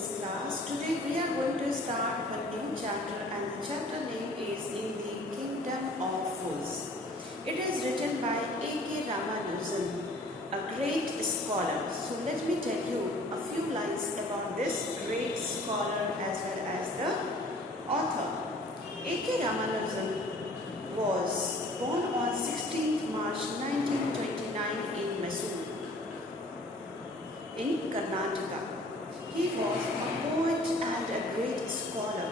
this class. Today we are going to start a new chapter and the chapter name is In the Kingdom of Fools. It is written by A.K. Ramanujan, a great scholar. So let me tell you a few lines about this great scholar as well as the author. A.K. Ramanujan was born on 16th March 1929 in Mysore, in Karnataka. He was a poet and a great scholar.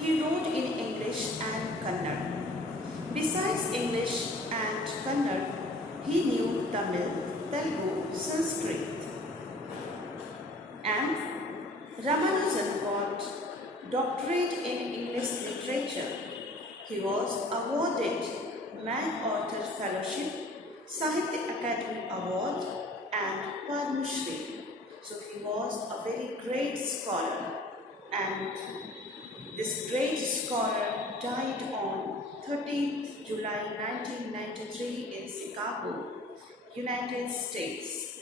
He wrote in English and Kannada. Besides English and Kannada, he knew Tamil, Telugu, Sanskrit. And Ramanujan got doctorate in English literature. He was awarded Man-Author Fellowship, Sahitya Academy Award and Padma Shri. So he was a very great scholar, and this great scholar died on 13th July 1993 in Chicago, United States.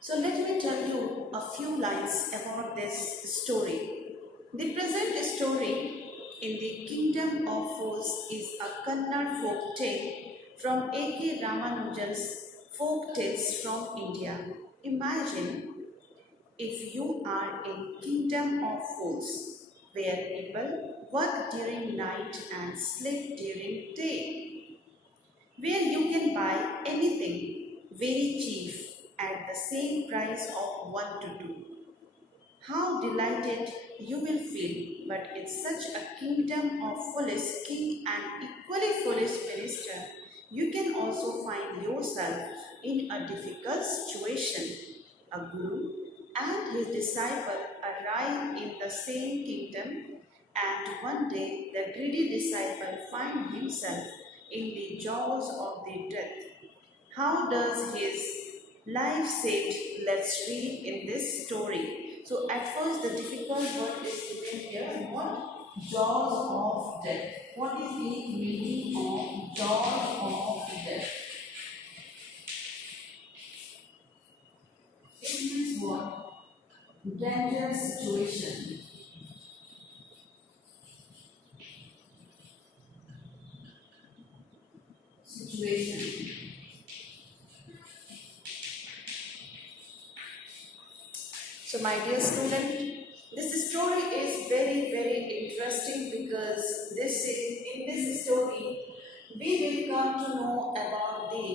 So let me tell you a few lines about this story. The present story in the Kingdom of Fools is a Kannada folk tale from A.K. Ramanujan's Folk Tales from India. Imagine if you are in Kingdom of Fools, where people work during night and sleep during day, where you can buy anything very cheap at the same price of 1 to 2. How delighted you will feel, but in such a kingdom of foolish king and equally foolish minister, you can also find yourself in a difficult situation. A guru and his disciple arrive in the same kingdom, and one day the greedy disciple finds himself in the jaws of the death. How does his life saved? Let's read in this story. So at first the difficult word is given here. What? Jaws of death. What is the meaning of jaws of death? It means what? Dangerous situation. So my dear student, this story is very interesting because in this story we will come to know about the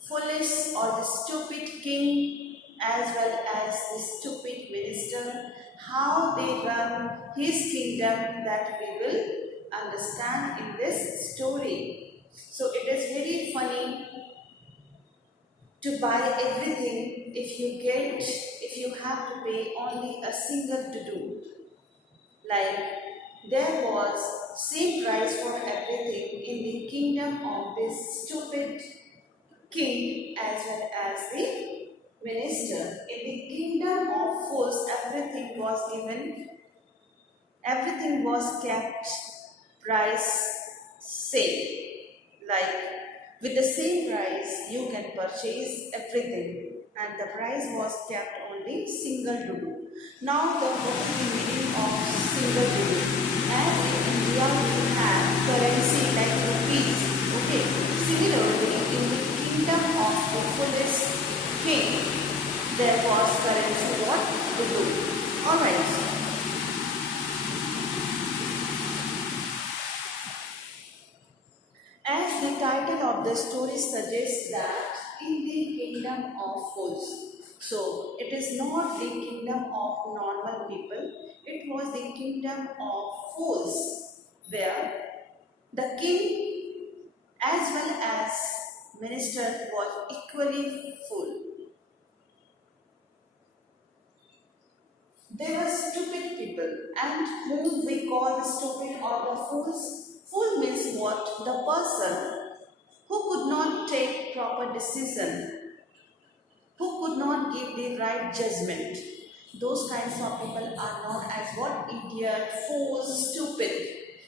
foolish or the stupid king as well as the stupid minister, how they run his kingdom, that we will understand in this story. So it is very funny to buy everything if you have to pay only a single to-do. Like there was same price for everything in the kingdom of this stupid king as well as the minister. In the kingdom of fools, everything was kept price same. Like with the same price you can purchase everything, and the price was kept only single to-do. Now the meaning of single to-do. And in India we have currency like rupees. Okay. Similarly, in the kingdom of the foolish king, there was currency what? To do. Alright. As the title of the story suggests, that in the kingdom of fools. So it is not the kingdom of normal people, it was the kingdom of fools, where the king as well as minister was equally fool. They were stupid people, and whom we call the stupid or the fools. Fool means what? The person who could not take proper decision, who could not give the right judgment. Those kinds of people are known as what? Idiot, fool, stupid.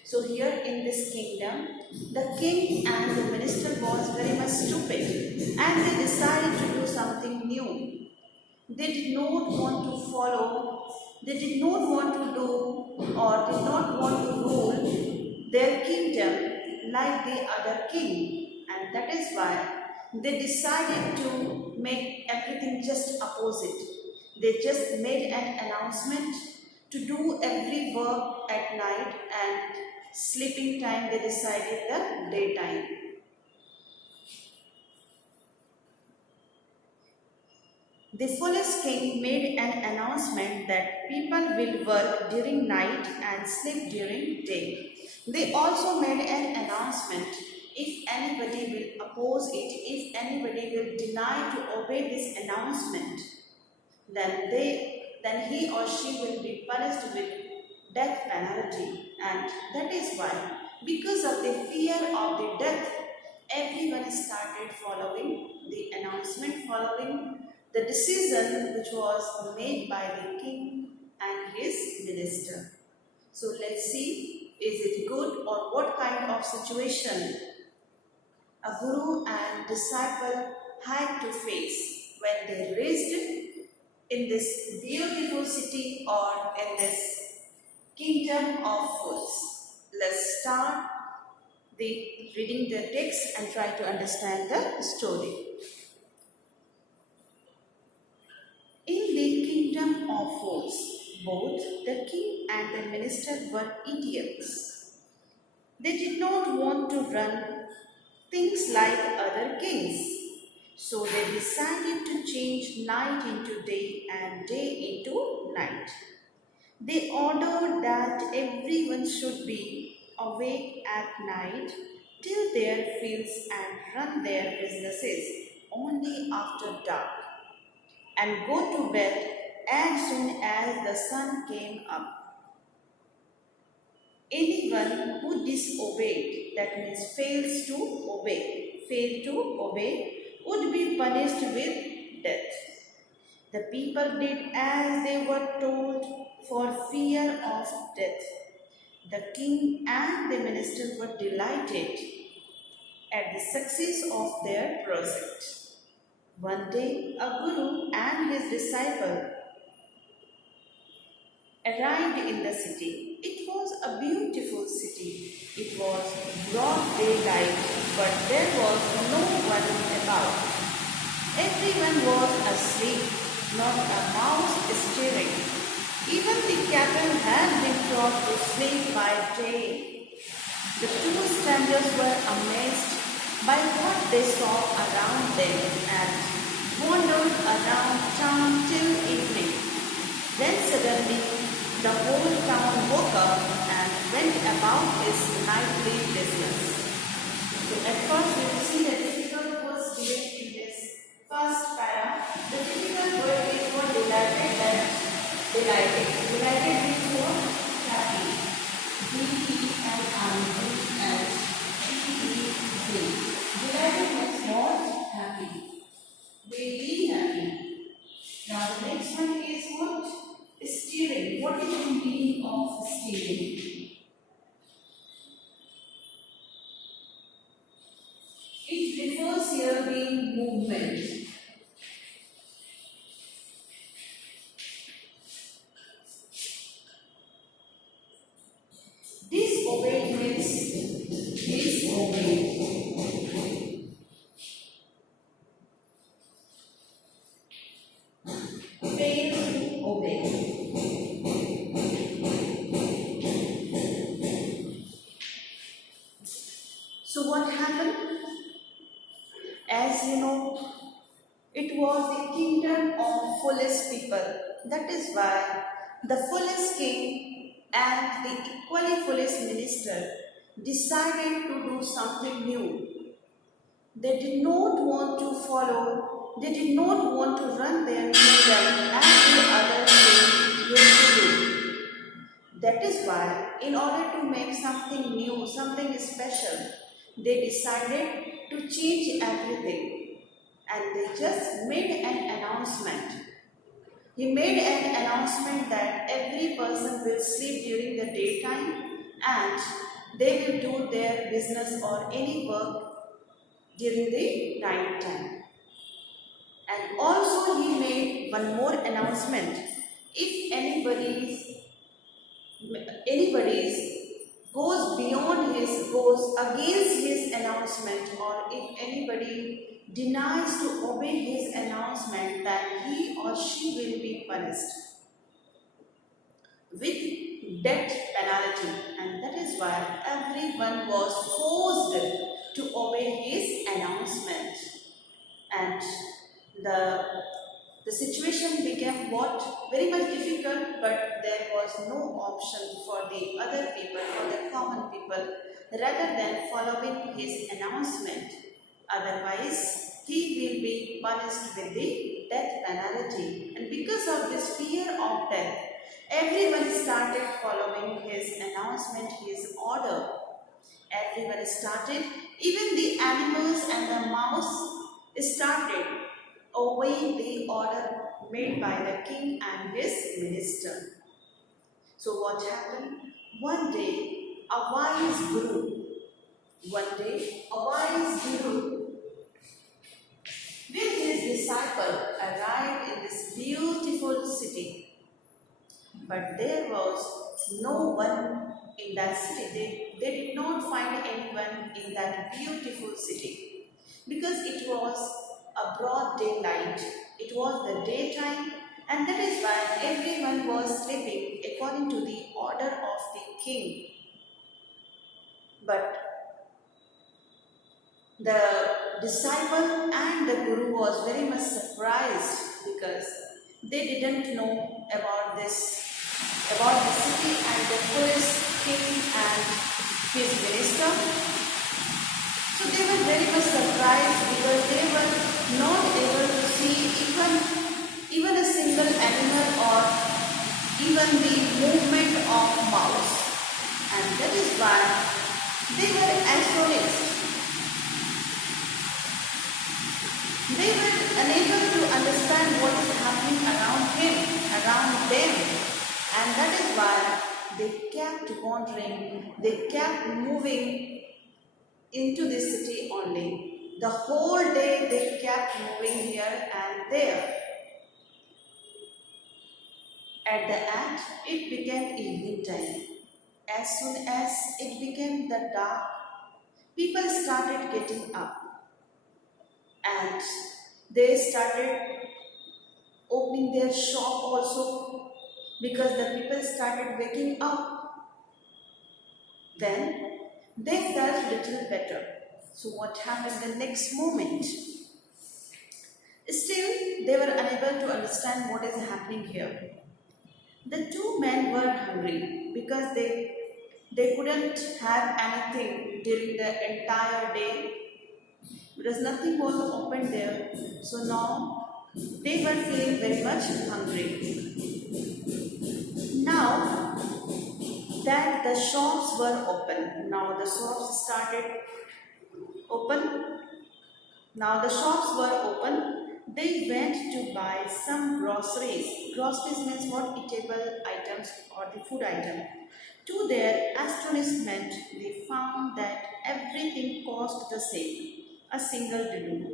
So here in this kingdom, the king and the minister was very much stupid, and they decided to do something new. They did not want to follow, they did not want to do or did not want to rule their kingdom like the other king. And that is why they decided to make everything just opposite. They just made an announcement to do every work at night and sleeping time they decided the daytime. The foolish king made an announcement that people will work during night and sleep during day. They also made an announcement if anybody will oppose it, if anybody will deny to obey this announcement, then he or she will be punished with death penalty. And that is why, because of the fear of the death, everyone started following the announcement, following the decision which was made by the king and his minister. So let's see, is it good or what kind of situation a guru and disciple had to face when they reached in this beautiful city or in this kingdom of fools. Let's start reading the text and try to understand the story. In the kingdom of fools, both the king and the minister were idiots. They did not want to run things like other kings. So they decided to change night into day and day into night. They ordered that everyone should be awake at night, till their fields and run their businesses only after dark, and go to bed as soon as the sun came up. Anyone who disobeyed, that means failed to obey, would be punished with death. The people did as they were told for fear of death. The king and the minister were delighted at the success of their project. One day, a guru and his disciple arrived in the city. It was a beautiful city. It was broad daylight, but there was no one about. Everyone was asleep, not a mouse stirring. Even the cattle had been taught to sleep by day. The two strangers were amazed by what they saw around them and wandered around town till evening. Then suddenly the whole town woke up and went about its nightly business. So at first we will see the difficult words given in this first para. The difficult word is for delighted and delighted. Delighted means what? Happy. D-E-L-I-G-H-T-E-D. Delighted means what? Happy. They be happy. Now the next one is what? Steering. What is the meaning of steering? It refers here being movement. Disobeyed means disobeyed. Fail to obey. So what happened? As you know, it was the kingdom of foolish people. That is why the foolish king and the equally foolish minister decided to do something new. They did not want to follow, they did not want to run their kingdom as the other king used to do. That is why, in order to make something new, something special, they decided to change everything. And they just made an announcement. He made an announcement that every person will sleep during the daytime and they will do their business or any work during the night time. And also he made one more announcement. If anybody's goes beyond goes against his announcement, or if anybody denies to obey his announcement, then he or she will be punished with death penalty. And that is why everyone was forced to obey his announcement. And the the situation became what? Very much difficult, but there was no option for the other people, for the common people, rather than following his announcement. Otherwise, he will be punished with the death penalty. And because of this fear of death, everyone started following his announcement, his order. Everyone started, even the animals and the mouse started obeying the order made by the king and his minister. So what happened? One day, a wise guru, with his disciple arrived in this beautiful city. But there was no one in that city. They did not find anyone in that beautiful city because it was a broad daylight. It was the daytime, and that is why everyone was sleeping according to the order of the king. But the disciple and the guru was very much surprised because they didn't know about the city and the police, king and his minister. So they were very much surprised because they were not able to see even a single animal or even the movement of mouse. And that is why they were astonished. They were unable to understand what is happening around them. And that is why they kept wandering, they kept moving into the city only. The whole day they kept moving here and there. At the end, it became evening time. As soon as it became the dark, people started getting up and they started opening their shop also because the people started waking up. Then they felt little better. So what happened the next moment? Still, they were unable to understand what is happening here. The two men were hungry because they couldn't have anything during the entire day because nothing was open there. So now they were feeling very much hungry. Now that the shops were open, now the shops started open. Now the shops were open. They went to buy some groceries. Groceries means what? Eatable items or the food item. To their astonishment, they found that everything cost the same, a single dudu.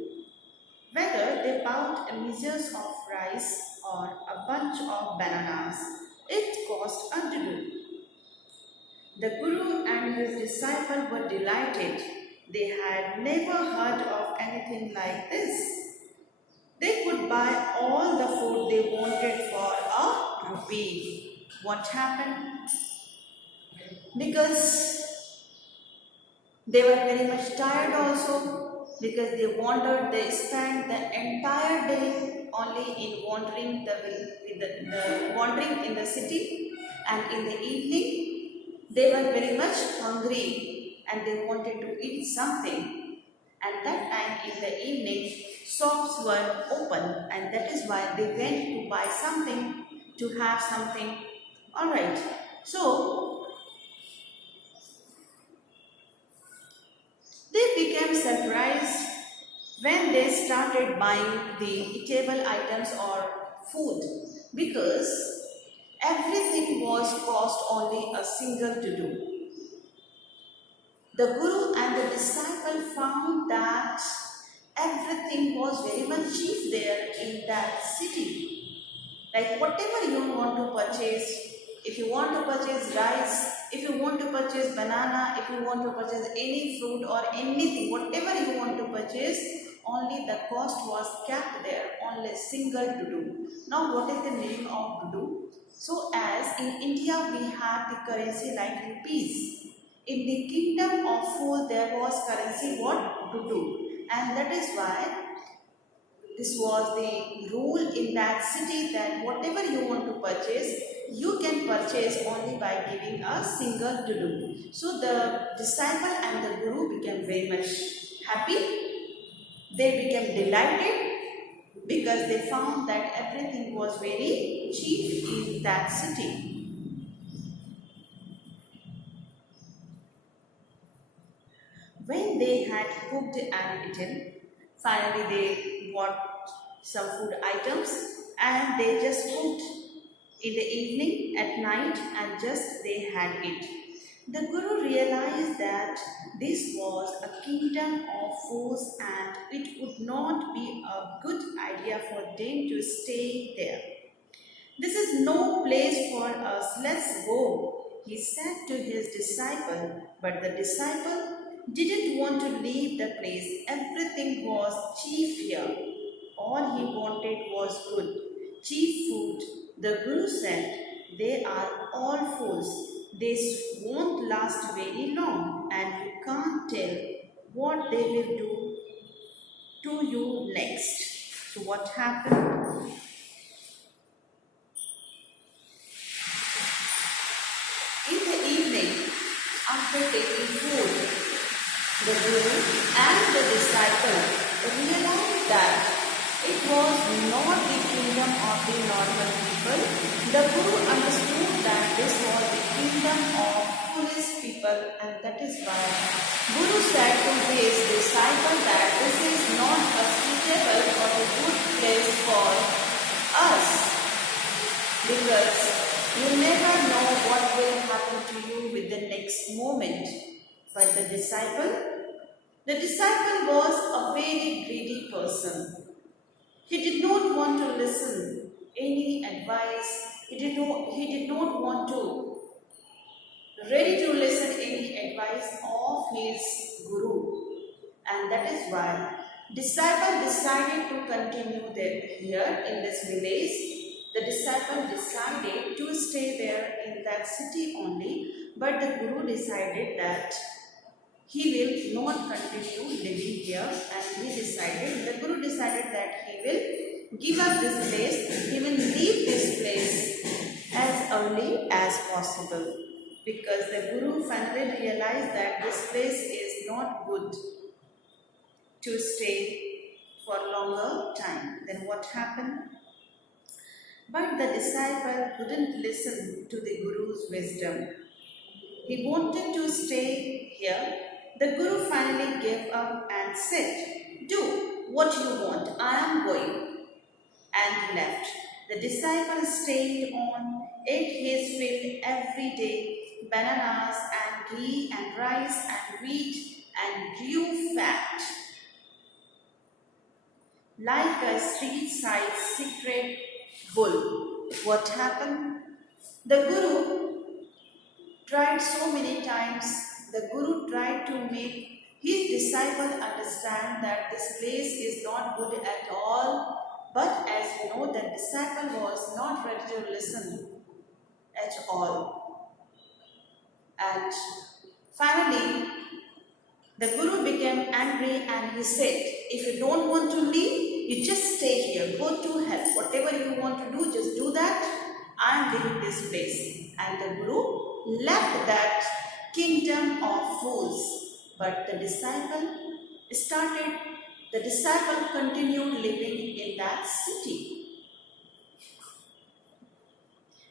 Whether they bought a measures of rice or a bunch of bananas, it cost a dudu. The Guru and his disciple were delighted. They had never heard of anything like this. They could buy all the food they wanted for a rupee. What happened? Because they were very much tired also, because they wandered, they spent the entire day only in wandering wandering in the city, and in the evening they were very much hungry and they wanted to eat something. And that time in the evening, shops were open, and that is why they went to buy something, to have something. Alright, so they became surprised when they started buying the eatable items or food, because everything was cost only a single dudu. The Guru and the disciple found that everything was very much cheap there in that city. Like whatever you want to purchase, if you want to purchase rice, if you want to purchase banana, if you want to purchase any fruit or anything, whatever you want to purchase, only the cost was kept there, only single dudu. Now what is the meaning of dudu? So as in India we have the currency like rupees. In the kingdom of Fool there was currency what? Dudu. And that is why this was the rule in that city that whatever you want to purchase, you can purchase only by giving a single dudu. So the disciple and the guru became very much happy. They became delighted because they found that everything was very cheap in that city. When they had cooked and eaten, finally they bought some food items and they just cooked in the evening, at night, and just they had it. The Guru realized that this was a kingdom of fools and it would not be a good idea for them to stay there. This is no place for us, let's go, he said to his disciple. But the disciple didn't want to leave the place. Everything was cheap here. All he wanted was good, cheap food. The Guru said, they are all fools. This won't last very long and you can't tell what they will do to you next. So what happened? In the evening, after taking food, the Guru and the disciple realized that it was not the kingdom of the normal people. The Guru understood that this was the kingdom of foolish people, and that is why Guru said to his disciple that this is not a suitable or a good place for us, because you never know what will happen to you with the next moment. But the disciple was a very greedy person. He did not want to listen any advice. He did not want to ready to listen any advice of his guru. And that is why disciple decided to continue here in this village. The disciple decided to stay there in that city only, but the Guru decided that he will not continue living here, and the Guru decided that he will give up this place, he will leave this place as early as possible, because the Guru finally realized that this place is not good to stay for longer time. Then what happened? But the disciple couldn't listen to the Guru's wisdom. He wanted to stay here. The Guru finally gave up and said, do what you want, I am going, and left. The disciple stayed on, ate his fill every day, bananas and ghee and rice and wheat, and grew fat. Like a street-side secret bull. What happened? The Guru tried so many times. The Guru tried to make his disciple understand that this place is not good at all. But as you know, the disciple was not ready to listen at all. And finally, the Guru became angry and he said, if you don't want to leave, you just stay here, go to hell. Whatever you want to do, just do that. I am leaving this place. And the Guru left that kingdom of fools. But the disciple continued living in that city.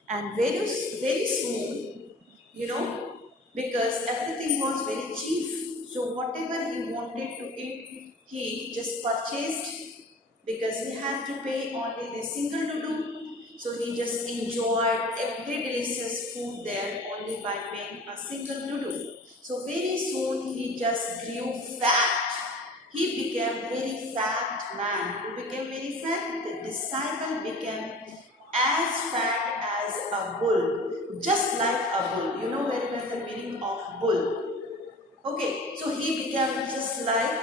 And very soon, because everything was very cheap, so whatever he wanted to eat, he just purchased, because he had to pay only the single dudu. So he just enjoyed every delicious food there only by paying a single dudu. So very soon he just grew fat. He became very fat man. Who became very fat? The disciple became as fat as a bull. Just like a bull. You know very well the meaning of bull. Okay, so he became just like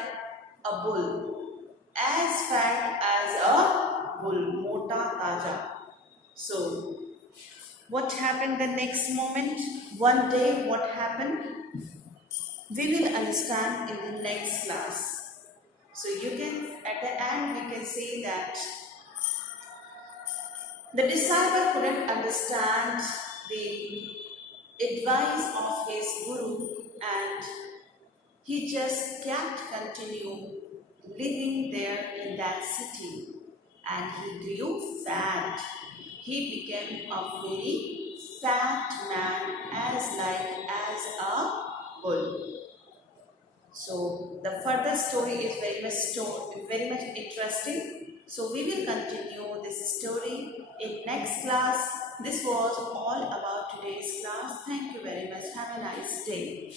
a bull. As fat as a bull. Mota taja. So, what happened the next moment? One day, what happened? We will understand in the next class. So you can, at the end, we can say that the disciple couldn't understand the advice of his guru and he just kept continue living there in that city and he grew fat. He became a very fat man as a bull. So the further story is very much interesting. So we will continue this story in next class. This was all about today's class. Thank you very much. Have a nice day.